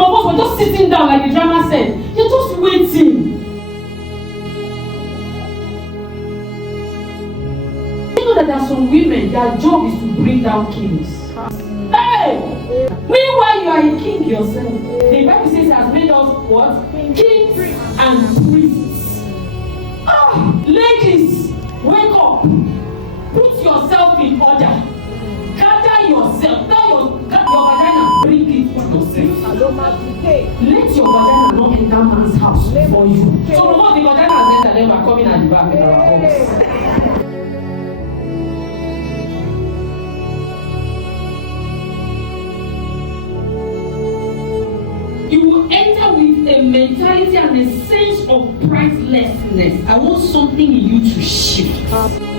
of us were just sitting down, like the drama said. You're just waiting. You know that there are some women, their job is to bring down kings. Hey! Meanwhile, you are a king yourself. The Bible says it has made us what? Kings and priests. Ladies, wake up. Put yourself in order. Gather yourself. Tell your vagina, bring it for yourself. Let your vagina not enter man's house for you. So once the vagina has entered, then we are coming at the back with our homes. You will enter with a mentality and a sense of pricelessness. I want something in you to shift.